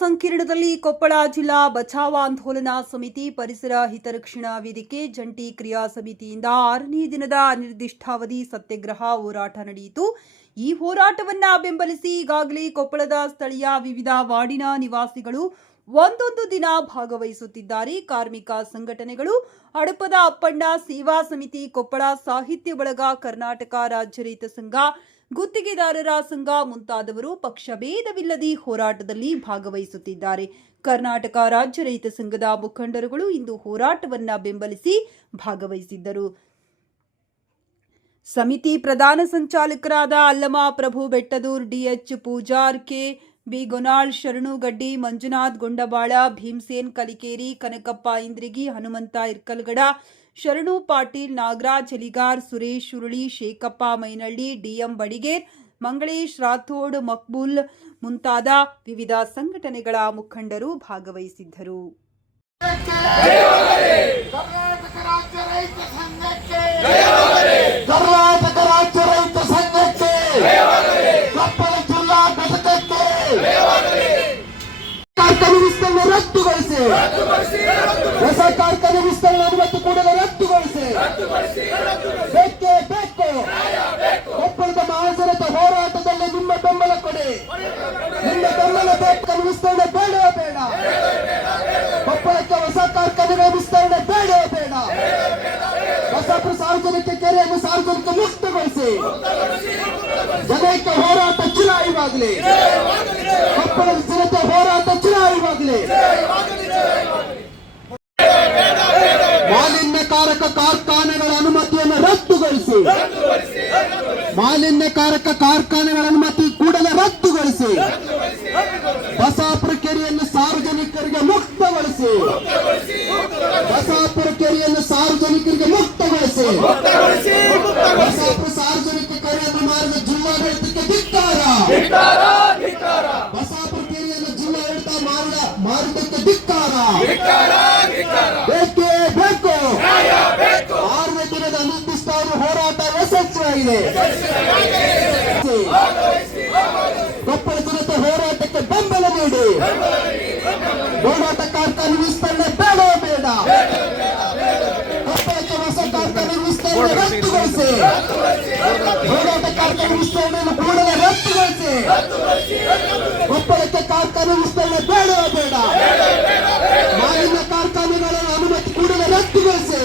ಸಂಕೀರ್ಣದಲ್ಲಿ ಕೊಪ್ಪಳ ಜಿಲ್ಲಾ ಬಚಾವ ಆಂದೋಲನ ಸಮಿತಿ ಪರಿಸರ ಹಿತರಕ್ಷಣಾ ವೇದಿಕೆ ಜಂಟಿ ಕ್ರಿಯಾ ಸಮಿತಿಯಿಂದ ಆರನೇ ದಿನದ ಅನಿರ್ದಿಷ್ಟಾವಧಿ ಸತ್ಯಾಗ್ರಹ ಹೋರಾಟ ನಡೆಯಿತು. ಈ ಹೋರಾಟವನ್ನ ಬೆಂಬಲಿಸಿ ಈಗಾಗಲೇ ಕೊಪ್ಪಳದ ಸ್ಥಳೀಯ ವಿವಿಧ ವಾರ್ಡಿನ ನಿವಾಸಿಗಳು ಒಂದೊಂದು ದಿನ ಭಾಗವಹಿಸುತ್ತಿದ್ದಾರೆ. ಕಾರ್ಮಿಕ ಸಂಘಟನೆಗಳು, ಹಡಪದ ಅಪ್ಪಣ್ಣ ಸೇವಾ ಸಮಿತಿ, ಕೊಪ್ಪಳ ಸಾಹಿತ್ಯ ಬಳಗ, ಕರ್ನಾಟಕ ರಾಜ್ಯ ರೈತ ಸಂಘ ಗುತ್ತಿಗೆದಾರರ ಸಂಘ ಮುಂತಾದವರು ಪಕ್ಷಭೇದವಿಲ್ಲದೆ ಹೋರಾಟದಲ್ಲಿ ಭಾಗವಹಿಸುತ್ತಿದ್ದಾರೆ. ಕರ್ನಾಟಕ ರಾಜ್ಯ ರೈತ ಸಂಘದ ಮುಖಂಡರುಗಳು ಇಂದು ಹೋರಾಟವನ್ನ ಬೆಂಬಲಿಸಿ ಭಾಗವಹಿಸಿದ್ದರು. ಸಮಿತಿ ಪ್ರಧಾನ ಸಂಚಾಲಕರಾದ Allama Prabhu Bettadur D H Pujar, K B Gonal Sharanu Gaddi Manjunath, ಗೊಂಡಬಾಳ, Bhimsen, Kalikeri, Kanakappa, ಇಂದ್ರಿಗಿ, Hanumantha, Irkalgada Sharanu Patil Nagaraj Heligar Suresh Uruli Shekhappa Mainalli D M Badiger Mangalesh Rathod Maqbool ಮುಂತಾದ ವಿವಿಧ ಸಂಘಟನೆಗಳ ಮುಖಂಡರು ಭಾಗವಹಿಸಿದ್ದರು. ಕರ್ನಾಟಕ ರಾಜ್ಯ ರೈತ ಸಂಘಕ್ಕೆ ಕರ್ನಾಟಕ ರಾಜ್ಯ ರೈತ ಸಂಘಕ್ಕೆ ಕೊಪ್ಪಳ ಜಿಲ್ಲಾ ಘಟಕಕ್ಕೆ ಕಾರ್ಖಾನೆ ವಿಸ್ತರಣೆ ರದ್ದುಗೊಳಿಸಿ ಹೊಸ ಕಾರ್ಖಾನೆ ವಿಸ್ತರಣೆ ಅನುಮತಿ ಕೂಡಲೇ ರದ್ದುಗೊಳಿಸಿ ಬೇಕೇ ಬೇಕು ಕೊಪ್ಪಳದ ಮಹಾಜನತ ಹೋರಾಟದಲ್ಲಿ ನಿಮ್ಮ ಬೆಂಬಲ ಕೊಡಿ ನಿಮ್ಮ ಬೆಂಬಲ ಬೇಕು ವಿಸ್ತರಣೆ ಬೇಡವೇ ಬೇಡ ಕೊಪ್ಪಳಕ್ಕೆ ಹೊಸ ಕಾರ್ಖಾನೆಗಳ ವಿಸ್ತರಣೆ ಬೇಡವೇ ಬೇಡ ಹೊಸಪುರ ಸಾರ್ವಜನಿಕ ಕೆರೆಯನ್ನು ಸಾರ್ವಜನಿಕ ಮುಕ್ತಗೊಳಿಸಿ ಜನೈಕ ಹೋರಾಟ ಚುನಾಯಿವಾಗಲಿ ಕೊಪ್ಪಳದ ಜನತೆ ಹೋರಾಟ ಚುನಾಯಿವಾಗಲಿ ಮಾಲಿನ್ಯಕಾರಕ ಕಾರ್ಖಾನೆಗಳ ಅನುಮತಿಯನ್ನು ರದ್ದುಗೊಳಿಸಿ. ಮಾಲಿನ್ಯಕಾರಕ ಕಾರ್ಖಾನೆಗಳ ಅನುಮತಿ ಕೂಡಲೇ ರದ್ದುಗೊಳಿಸಿ. ಬಸಾಪುರ ಕೆರೆಯನ್ನು ಸಾರ್ವಜನಿಕರಿಗೆ ಮುಕ್ತಗೊಳಿಸಿ. ಬಸಾಪುರ ಕೆರೆಯನ್ನು ಸಾರ್ವಜನಿಕರಿಗೆ ಮುಕ್ತಗೊಳಿಸಿ. ಬಸಾಪುರ ಸಾರ್ವಜನಿಕ ಕೆರೆಯನ್ನು ಮಾರ್ಗ ಜಿಲ್ಲಾಡಳಿತಕ್ಕೆ ಧಿಕ್ಕಾರ. ಬಸಾಪುರ ಕೆರೆಯನ್ನು ಜಿಲ್ಲಾಡಳಿತ ಮಾರ್ಗ ಮಾರಿದಕ್ಕೆ ಧಿಕ್ಕಾರ. ಆಗಿದೆ ಕೊಪ್ಪಳ ಜನತೆ ಹೋರಾಟಕ್ಕೆ ಬೆಂಬಲ ನೀಡಿ ಹೋರಾಟ ಕಾರ್ಖಾನೆ ವಿಸ್ತರಣೆ ಬೇಡ ಬೇಡ ಕೊಪ್ಪಳಕ್ಕೆ ಹೊಸ ಕಾರ್ಖಾನೆ ವಿಸ್ತರಣೆ ರದ್ದುಗೊಳಿಸಿ ಹೋರಾಟ ಕಾರ್ಖಾನೆ ವಿಸ್ತರಣೆಯನ್ನು ಕೂಡಲೇ ರದ್ದುಗೊಳಿಸಿ ಕೊಪ್ಪಳಕ್ಕೆ ಕಾರ್ಖಾನೆ ವಿಸ್ತರಣೆ ಬೇಡ ಬೇಡ ಮಾಲಿನ್ಯ ಕಾರ್ಖಾನೆಗಳ ಅನುಮತಿ ಕೂಡಲೇ ರದ್ದುಗೊಳಿಸಿ